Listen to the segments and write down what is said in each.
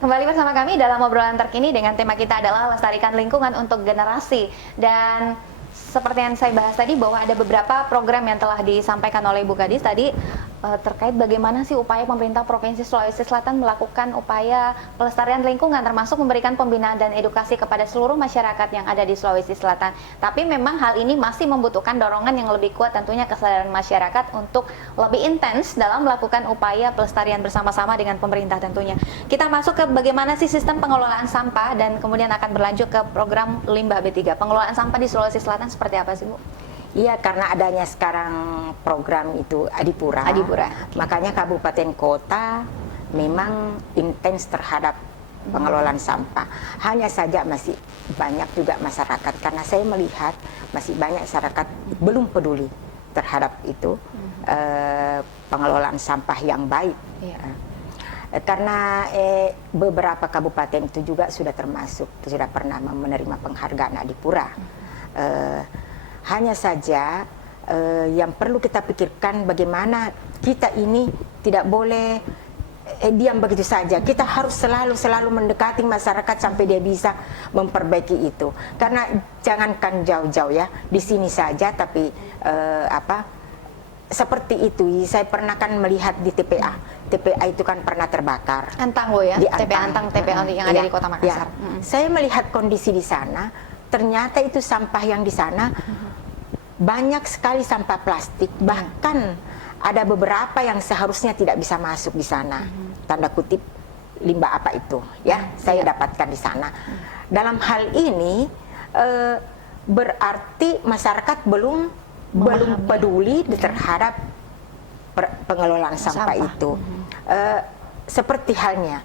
Kembali bersama kami dalam obrolan terkini dengan tema kita adalah lestarikan lingkungan untuk generasi. Dan seperti yang saya bahas tadi bahwa ada beberapa program yang telah disampaikan oleh Ibu Kadis tadi terkait bagaimana sih upaya pemerintah Provinsi Sulawesi Selatan melakukan upaya pelestarian lingkungan termasuk memberikan pembinaan dan edukasi kepada seluruh masyarakat yang ada di Sulawesi Selatan. Tapi memang hal ini masih membutuhkan dorongan yang lebih kuat, tentunya kesadaran masyarakat untuk lebih intens dalam melakukan upaya pelestarian bersama-sama dengan pemerintah tentunya. Kita masuk ke bagaimana sih sistem pengelolaan sampah dan kemudian akan berlanjut ke program Limbah B3. Pengelolaan sampah di Sulawesi Selatan seperti apa sih, Bu? Iya, karena adanya sekarang program itu Adipura, makanya kabupaten kota memang intens terhadap pengelolaan sampah. Hanya saja masih banyak juga masyarakat, karena saya melihat masih banyak masyarakat belum peduli terhadap itu pengelolaan sampah yang baik. Karena beberapa kabupaten itu juga sudah termasuk, sudah pernah menerima penghargaan Adipura. Hanya saja yang perlu kita pikirkan bagaimana kita ini tidak boleh diam begitu saja. Kita harus selalu mendekati masyarakat sampai dia bisa memperbaiki itu. Karena jangankan jauh-jauh ya, di sini saja, tapi seperti itu. Saya pernah kan melihat di TPA. TPA itu kan pernah terbakar. Antang, Bu, ya? Di TPA Antang, TPA yang ada di Kota Makassar. Saya melihat kondisi di sana, ternyata itu sampah yang di sana banyak sekali sampah plastik, bahkan ada beberapa yang seharusnya tidak bisa masuk di sana. Tanda kutip limbah apa itu, ya? Saya dapatkan di sana. Dalam hal ini berarti masyarakat belum peduli terhadap pengelolaan sampah itu. Seperti halnya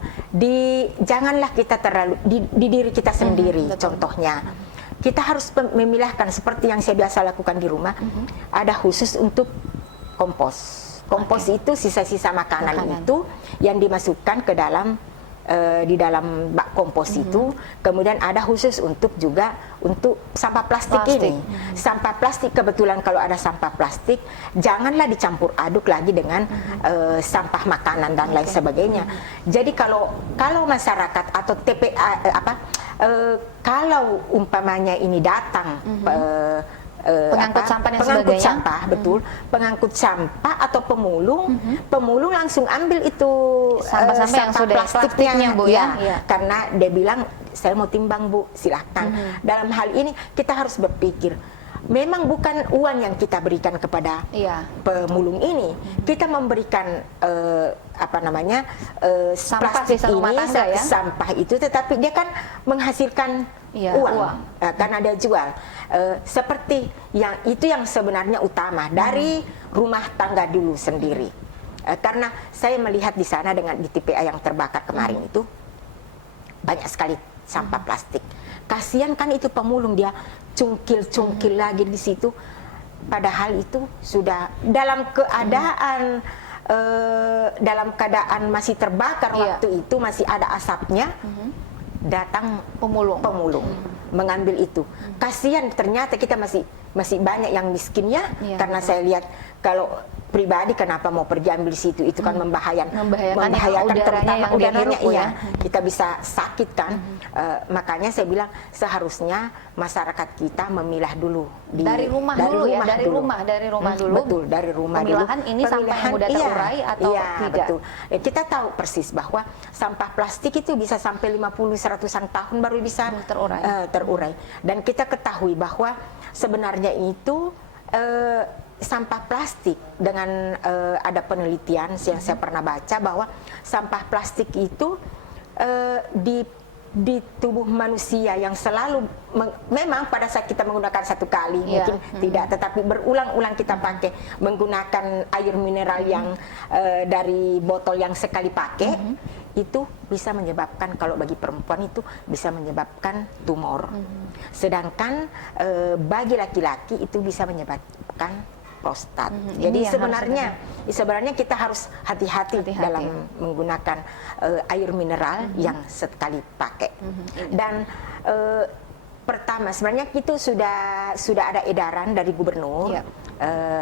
janganlah kita terlalu di diri kita sendiri. Contohnya kita harus memilahkan seperti yang saya biasa lakukan di rumah. Ada khusus untuk kompos. Kompos itu sisa-sisa makanan itu yang dimasukkan ke dalam di dalam bak kompos itu. Kemudian ada khusus untuk juga untuk sampah plastik ini. Sampah plastik, kebetulan kalau ada sampah plastik janganlah dicampur aduk lagi dengan sampah makanan dan lain sebagainya. Jadi kalau masyarakat atau TPA kalau umpamanya ini datang pengangkut sampah dan sebagainya. Sampah, betul. Pengangkut sampah atau pemulung, pemulung langsung ambil itu sampah-sampah yang sudah plastiknya, Bu, ya. Karena dia bilang saya mau timbang, Bu, silahkan. Dalam hal ini kita harus berpikir, memang bukan uang yang kita berikan kepada pemulung ini, kita memberikan sampah plastik sisa rumah ini, tangga, ya? sampah itu, tetapi dia kan menghasilkan uang. Karena dia jual. Seperti yang sebenarnya utama dari rumah tangga dulu sendiri. Karena saya melihat di sana dengan di TPA yang terbakar kemarin itu banyak sekali sampah plastik. Kasihan kan itu pemulung, dia cungkil lagi di situ. Padahal itu sudah dalam keadaan masih terbakar waktu itu, masih ada asapnya. Datang pemulung mengambil itu. Kasihan, ternyata kita masih banyak yang miskinnya. Karena saya lihat kalau pribadi kenapa mau pergi ambil di situ, itu kan membahayakan terutama udaranya, kita bisa sakit kan. Makanya saya bilang seharusnya masyarakat kita memilah dulu dari rumah dulu. Betul, dari rumah pemilahan dulu. ini sampah yang mudah terurai atau tidak. Betul. Kita tahu persis bahwa sampah plastik itu bisa sampai 50-100-an tahun baru bisa terurai. Dan kita ketahui bahwa sebenarnya itu sampah plastik dengan ada penelitian yang saya pernah baca bahwa sampah plastik itu di tubuh manusia yang selalu memang pada saat kita menggunakan satu kali mungkin tidak, tetapi berulang-ulang kita pakai menggunakan air mineral yang dari botol yang sekali pakai, itu bisa menyebabkan, kalau bagi perempuan itu bisa menyebabkan tumor. Sedangkan bagi laki-laki itu bisa menyebabkan prostat. Jadi sebenarnya kita harus hati-hati dalam menggunakan air mineral yang sekali pakai. Dan pertama sebenarnya itu sudah ada edaran dari gubernur,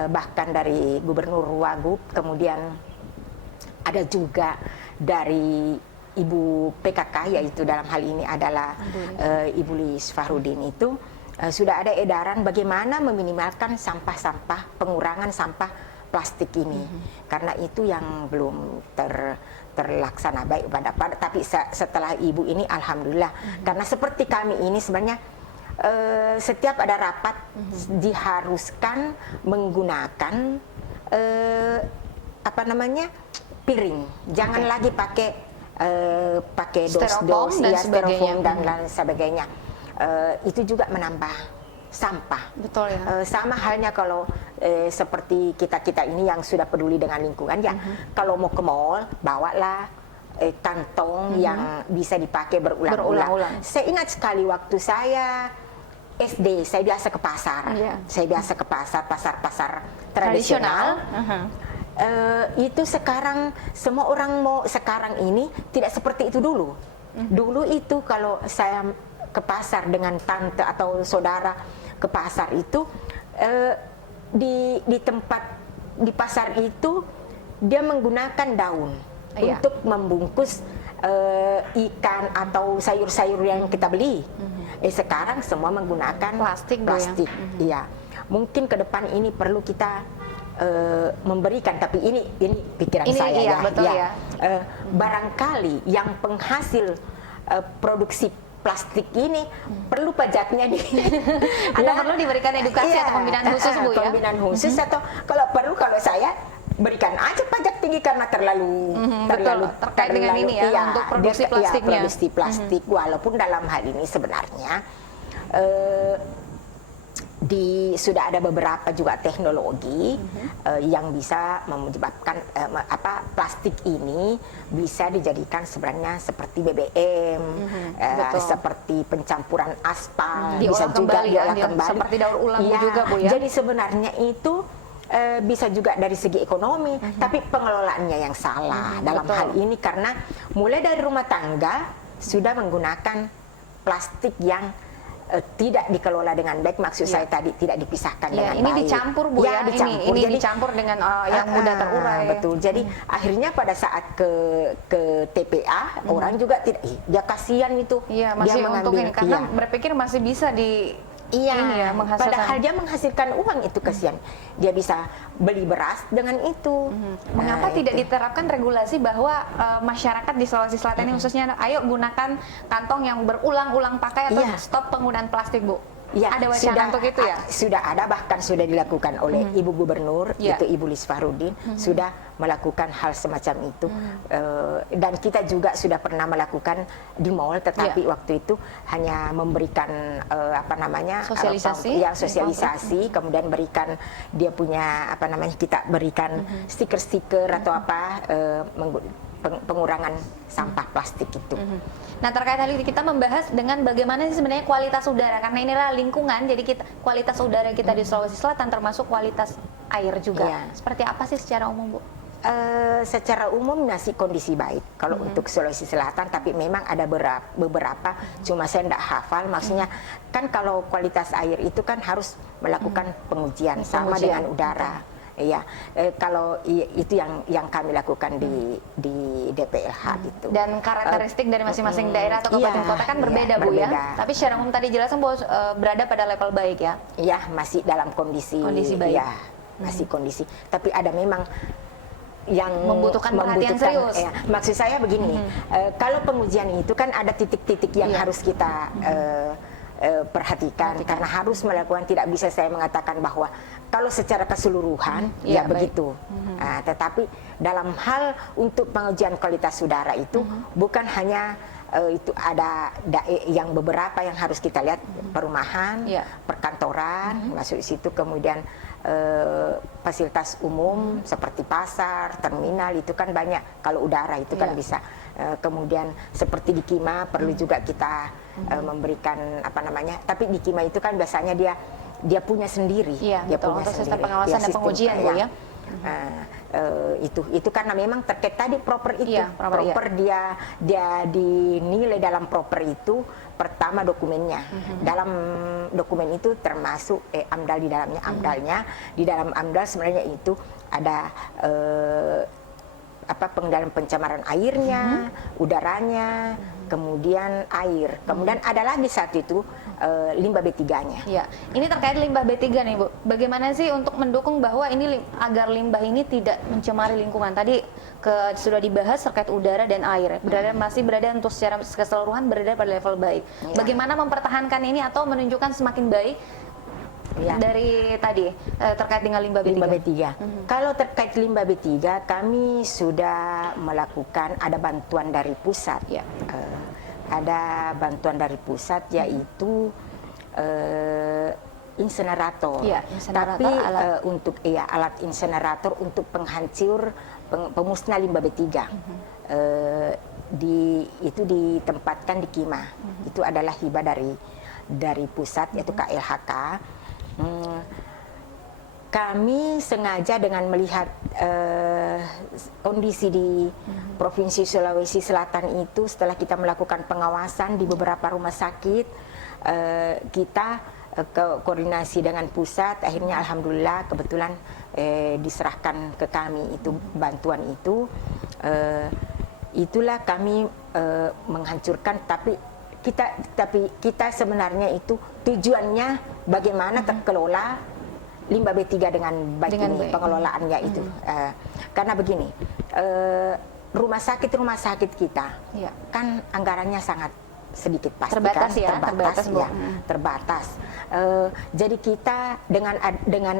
bahkan dari gubernur Wagub, kemudian ada juga dari Ibu PKK, yaitu dalam hal ini adalah Ibu Lis Fahrudin itu sudah ada edaran bagaimana meminimalkan sampah-sampah, pengurangan sampah plastik ini. Karena itu yang belum terlaksana baik tapi setelah Ibu ini alhamdulillah. Karena seperti kami ini sebenarnya setiap ada rapat diharuskan menggunakan piring. Jangan lagi pakai dos-dos, styrofoam dan lain sebagainya. Itu juga menambah sampah. Betul ya. Sama halnya kalau seperti kita ini yang sudah peduli dengan lingkungan ya. Kalau mau ke mall, bawalah kantong yang bisa dipakai berulang-ulang. Saya ingat sekali waktu saya SD, saya biasa ke pasar. Saya biasa ke pasar tradisional. Itu sekarang semua orang mau sekarang ini tidak seperti itu dulu. Dulu itu kalau saya ke pasar dengan tante atau saudara ke pasar itu di pasar itu dia menggunakan daun untuk membungkus ikan atau sayur-sayur yang kita beli. Sekarang semua menggunakan plastik. Iya. Mungkin ke depan ini perlu kita memberikan, tapi ini pikiran saya ya. Barangkali yang penghasil produksi plastik ini perlu pajaknya perlu diberikan edukasi atau pembinaan khusus Bu ya. Pembinaan khusus atau kalau saya berikan aja pajak tinggi karena terlalu terkait dengan ini ya, untuk produksi plastiknya. Produksi plastik walaupun dalam hal ini sebenarnya sudah ada beberapa juga teknologi yang bisa menyebabkan plastik ini bisa dijadikan sebenarnya seperti BBM, seperti pencampuran aspal, bisa juga diolah kembali seperti daur ulang juga Bu ya. Jadi sebenarnya itu bisa juga dari segi ekonomi, tapi pengelolaannya yang salah dalam hal ini karena mulai dari rumah tangga sudah menggunakan plastik yang tidak dikelola dengan baik, maksud saya tadi tidak dipisahkan dengan ini baik. Dicampur Bu ya, ini jadi, dicampur dengan yang mudah terurai. Betul. Jadi akhirnya pada saat ke TPA orang juga tidak, dia kasihan itu. Iya, masih dia untung ini karena berpikir masih bisa menghasilkan. Padahal dia menghasilkan uang itu kasihan. Dia bisa beli beras dengan itu. Mengapa tidak diterapkan regulasi bahwa masyarakat di Sulawesi Selatan ini khususnya ayo gunakan kantong yang berulang-ulang pakai atau stop penggunaan plastik Bu? Ya, ada wacana untuk itu ya? Sudah ada, bahkan sudah dilakukan oleh Ibu Gubernur, itu Ibu Lis Fahrudin, sudah melakukan hal semacam itu. Dan kita juga sudah pernah melakukan di mall, tetapi waktu itu hanya memberikan sosialisasi, kemudian berikan dia punya kita berikan stiker-stiker atau pengurangan sampah plastik itu. Nah, terkait hal ini kita membahas dengan bagaimana sih sebenarnya kualitas udara, karena inilah lingkungan, jadi kualitas udara kita di Sulawesi Selatan termasuk kualitas air juga. Seperti apa sih secara umum Bu? Secara umum masih kondisi baik kalau untuk Sulawesi Selatan, tapi memang ada beberapa cuma saya tidak hafal, maksudnya kan kalau kualitas air itu kan harus melakukan pengujian sama dengan udara. Iya, kalau itu yang kami lakukan di DPLH gitu. Dan karakteristik dari masing-masing daerah atau kabupaten kota kan berbeda Bu ya. Tapi secara umum tadi jelaskan bahwa berada pada level baik ya. Iya, masih dalam kondisi baik. Ya, masih kondisi. Tapi ada memang yang membutuhkan perhatian serius. Maksud saya begini, kalau pengujian itu kan ada titik-titik yang harus kita perhatikan karena harus melakukan, tidak bisa saya mengatakan bahwa kalau secara keseluruhan begitu. Tetapi dalam hal untuk pengujian kualitas udara itu bukan hanya itu ada yang beberapa yang harus kita lihat, perumahan, perkantoran, masuk di situ, kemudian fasilitas umum seperti pasar, terminal, itu kan banyak. Kalau udara itu kan bisa. Kemudian seperti di Kima perlu juga kita memberikan tapi di Kima itu kan biasanya dia punya sendiri. Dia punya untuk sistem pengawasan dan pengujian Bu ya. Itu karena memang terkait tadi proper itu, dia dinilai dalam proper itu. Pertama dokumennya, dalam dokumen itu termasuk AMDAL di dalamnya. AMDALnya di dalam AMDAL sebenarnya itu ada pengendalian pencemaran airnya, udaranya, kemudian air. Kemudian ada lagi satu itu limbah B3-nya. Ya, ini terkait limbah B3 nih Bu. Bagaimana sih untuk mendukung bahwa ini agar limbah ini tidak mencemari lingkungan? Tadi sudah dibahas terkait udara dan air. Masih berada untuk secara keseluruhan berada pada level baik. Ya. Bagaimana Bagaimana mempertahankan ini atau menunjukkan semakin baik? Ya. Dari tadi terkait dengan limbah B3. Limbah B3. Kalau terkait limbah B3, kami sudah melakukan ada bantuan dari pusat. Ya. Ada bantuan dari pusat yaitu insenerator. Ya, Tapi untuk alat insenerator untuk penghancur pemusnah limbah B3. Itu ditempatkan di Kima. Itu adalah hibah dari pusat yaitu KLHK. Kami sengaja dengan melihat kondisi di Provinsi Sulawesi Selatan itu, setelah kita melakukan pengawasan di beberapa rumah sakit, kita koordinasi dengan pusat, akhirnya alhamdulillah kebetulan diserahkan ke kami itu bantuan itu. Itulah kami menghancurkan, tapi kita sebenarnya itu tujuannya bagaimana terkelola limbah B3 dengan baik ini pengelolaannya itu. Karena begini, rumah sakit kita kan anggarannya sangat sedikit pasti, terbatas kan? Terbatas. Jadi kita dengan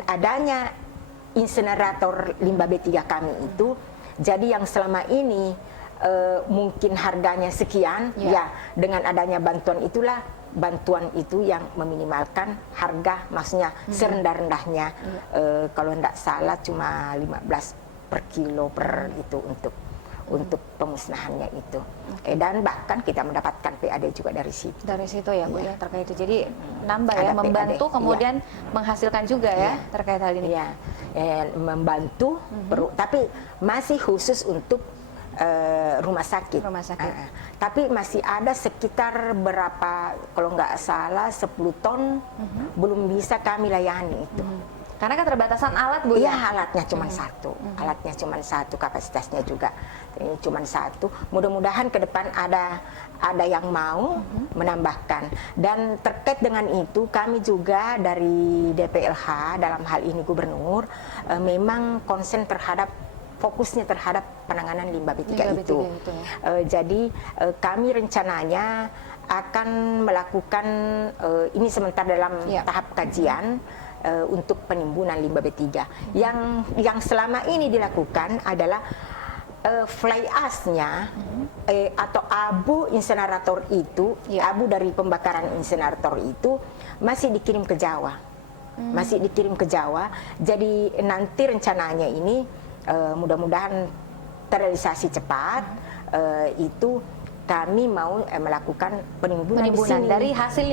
adanya insenerator limbah B3 kami itu, jadi yang selama ini mungkin harganya sekian, dengan adanya bantuan itu yang meminimalkan harga, maksudnya serendah-rendahnya, kalau tidak salah cuma 15 per kilo per itu untuk pemusnahannya itu. Dan bahkan kita mendapatkan PAD juga dari situ. Dari situ ya Bu ya, terkait itu. Jadi nambah ya, membantu PAD, kemudian menghasilkan juga ya terkait hal ini. Ya, membantu, tapi masih khusus untuk rumah sakit. Tapi masih ada sekitar berapa, kalau nggak salah 10 ton belum bisa kami layani itu. Karena keterbatasan alat Bu ya? Iya, alatnya cuma satu. Alatnya cuma satu, kapasitasnya juga cuma satu. Mudah-mudahan ke depan ada yang mau menambahkan. Dan terkait dengan itu kami juga dari DPLH, dalam hal ini Gubernur, memang konsen fokusnya terhadap penanganan limbah B3 itu. Jadi kami rencananya akan melakukan ini sementara dalam tahap kajian untuk penimbunan limbah B3. Yang selama ini dilakukan adalah fly ash-nya atau abu insenerator itu, abu dari pembakaran insenerator itu masih dikirim ke Jawa. Masih dikirim ke Jawa. Jadi nanti rencananya ini mudah-mudahan terrealisasi cepat, itu kami mau melakukan penimbunan di sini dari hasil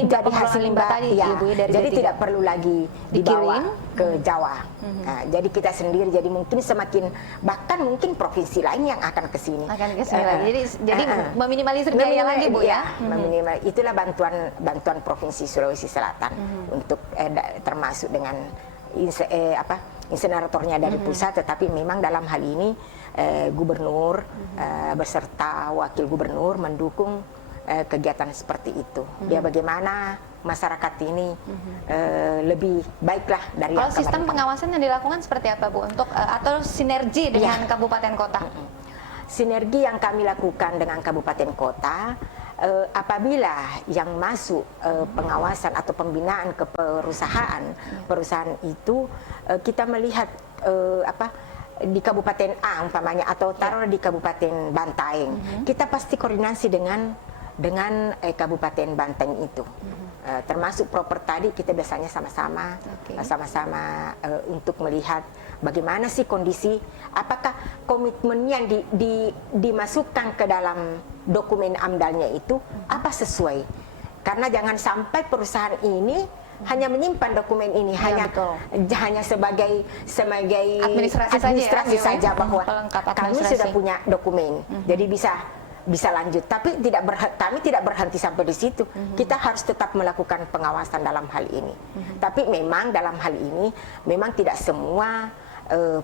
limbah tadi, ya. Ibu, dari jadi B3. tidak perlu lagi dibawa ke Jawa. Nah, jadi kita sendiri, jadi mungkin bahkan mungkin provinsi lain yang akan ke sini. Jadi meminimalisir biaya lagi Bu ya. Itulah bantuan Provinsi Sulawesi Selatan untuk termasuk dengan inseneratornya dari pusat, tetapi memang dalam hal ini Gubernur beserta Wakil Gubernur mendukung kegiatan seperti itu. Biar bagaimana masyarakat ini lebih baiklah dari kalau sistem pengawasan yang dilakukan seperti apa Bu untuk atau sinergi dengan kabupaten kota? Sinergi yang kami lakukan dengan kabupaten kota, apabila yang masuk pengawasan atau pembinaan ke perusahaan itu, kita melihat di Kabupaten A umpamanya, atau taruh di Kabupaten Bantaeng, kita pasti koordinasi dengan Kabupaten Bantaeng itu. Termasuk proper tadi kita biasanya sama-sama untuk melihat bagaimana sih kondisi, apakah komitmen yang dimasukkan ke dalam dokumen AMDAL-nya itu apa sesuai. Karena jangan sampai perusahaan ini hanya menyimpan dokumen ini, hanya sebagai administrasi saja bahwa kami sudah punya dokumen, jadi bisa lanjut. Tapi kami tidak berhenti sampai di situ. Kita harus tetap melakukan pengawasan dalam hal ini. Tapi memang dalam hal ini memang tidak semua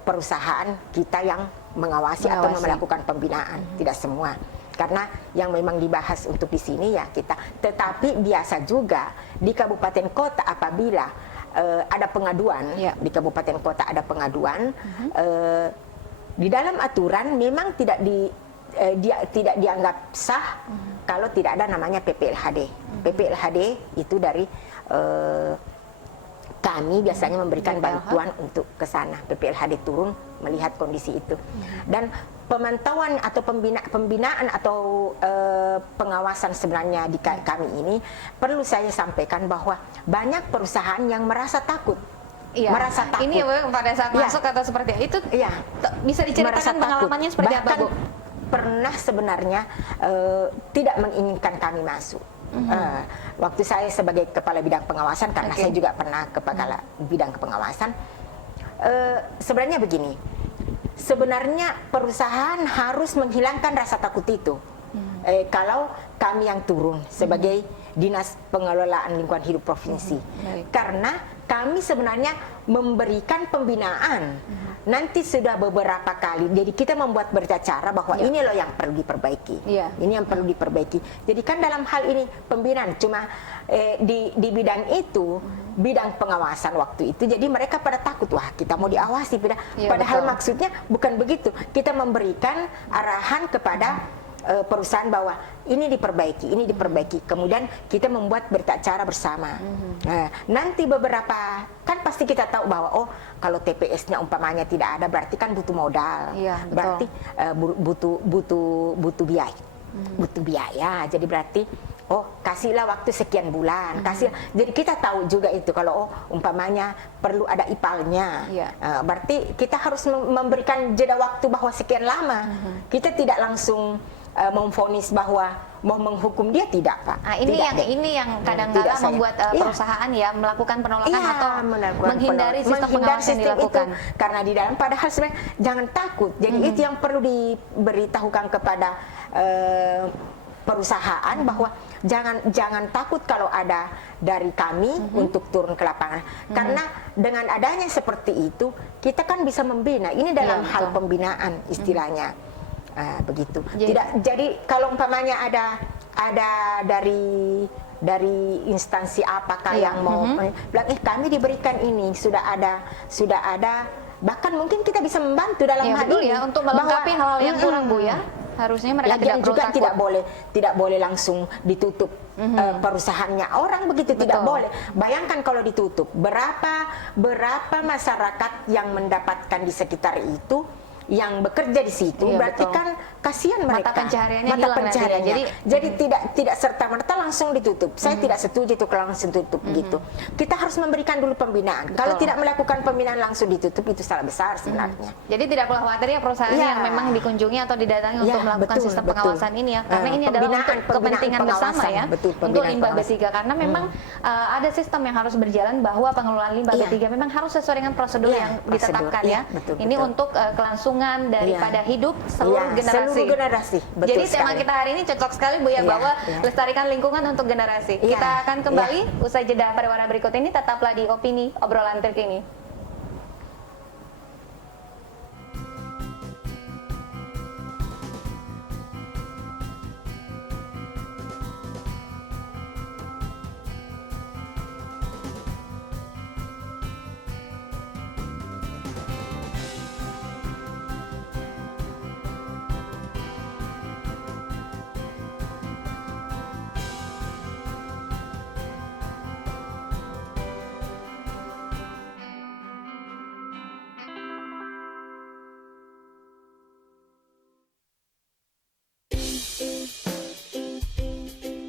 perusahaan kita yang mengawasi atau melakukan pembinaan, tidak semua. Karena yang memang dibahas untuk di sini ya kita. Tetapi biasa juga di kabupaten kota apabila ada pengaduan, di kabupaten kota ada pengaduan, di dalam aturan memang tidak tidak dianggap sah kalau tidak ada namanya PPLHD. PPLHD itu dari kami biasanya memberikan bantuan untuk ke sana. PPLHD turun melihat kondisi itu. Dan pemantauan atau pembinaan atau pengawasan sebenarnya di kami ini perlu saya sampaikan bahwa banyak perusahaan yang merasa takut. Merasa takut. Ini pada saat masuk atau seperti itu, bisa diceritakan pengalamannya seperti apa, Bu? Pernah sebenarnya tidak menginginkan kami masuk. Waktu saya sebagai kepala bidang pengawasan, karena saya juga pernah kepala bidang pengawasan, sebenarnya begini, sebenarnya perusahaan harus menghilangkan rasa takut itu. Kalau kami yang turun sebagai Dinas Pengelolaan Lingkungan Hidup Provinsi, karena kami sebenarnya memberikan pembinaan. Nanti sudah beberapa kali, jadi kita membuat berita-acara bahwa ini loh yang perlu diperbaiki, ini yang perlu diperbaiki. Jadi kan dalam hal ini pembinaan cuma di bidang itu, bidang pengawasan waktu itu, jadi mereka pada takut, wah kita mau diawasi, padahal maksudnya bukan begitu. Kita memberikan arahan kepada perusahaan bahwa ini diperbaiki, kemudian kita membuat berita acara bersama. Nanti beberapa, kan pasti kita tahu bahwa oh kalau TPS-nya umpamanya tidak ada, berarti kan butuh modal, berarti butuh biaya, butuh biaya. Jadi berarti oh kasihlah waktu sekian bulan, jadi kita tahu juga itu kalau oh umpamanya perlu ada ipalnya, berarti kita harus memberikan jeda waktu bahwa sekian lama. Kita tidak langsung memvonis bahwa mau menghukum dia, tidak, Pak. Ini yang kadang-kadang membuat perusahaan melakukan penolakan atau menghindari sistem pengawasan yang dilakukan. Itu, karena di dalam padahal sebenarnya jangan takut. Jadi itu yang perlu diberitahukan kepada perusahaan bahwa jangan takut kalau ada dari kami untuk turun ke lapangan. Karena dengan adanya seperti itu kita kan bisa membina. Ini dalam hal pembinaan istilahnya. Begitu. Jadi kalau umpamanya ada dari instansi apakah yang mau bilang kami diberikan ini, sudah ada, bahkan mungkin kita bisa membantu dalam hal ini untuk melengkapi hal-hal yang kurang, Bu, ya. Harusnya mereka tidak boleh langsung ditutup perusahaannya orang begitu. Tidak boleh. Bayangkan kalau ditutup, berapa masyarakat yang mendapatkan di sekitar itu, yang bekerja di situ, berarti kan kasihan mereka, mata pencahariannya. Jadi tidak serta-merta langsung ditutup. Saya tidak setuju itu kalau langsung tutup gitu. Kita harus memberikan dulu pembinaan. Kalau tidak melakukan pembinaan langsung ditutup, itu salah besar sebenarnya. Jadi tidak perlu khawatir ya perusahaan yang memang dikunjungi atau didatangi untuk melakukan sistem pengawasan ini ya, karena ini adalah untuk kepentingan bersama ya, untuk limbah B3, karena memang ada sistem yang harus berjalan bahwa pengelolaan limbah B3 memang harus sesuai dengan prosedur yang ditetapkan ya. Ini untuk kelangsungan daripada hidup seluruh generasi. Betul. Jadi tema kita hari ini cocok sekali, Bu, ya, bahwa lestarikan lingkungan untuk generasi. Kita akan kembali usai jeda pada warna berikut ini. Tetaplah di Opini Obrolan Terkini.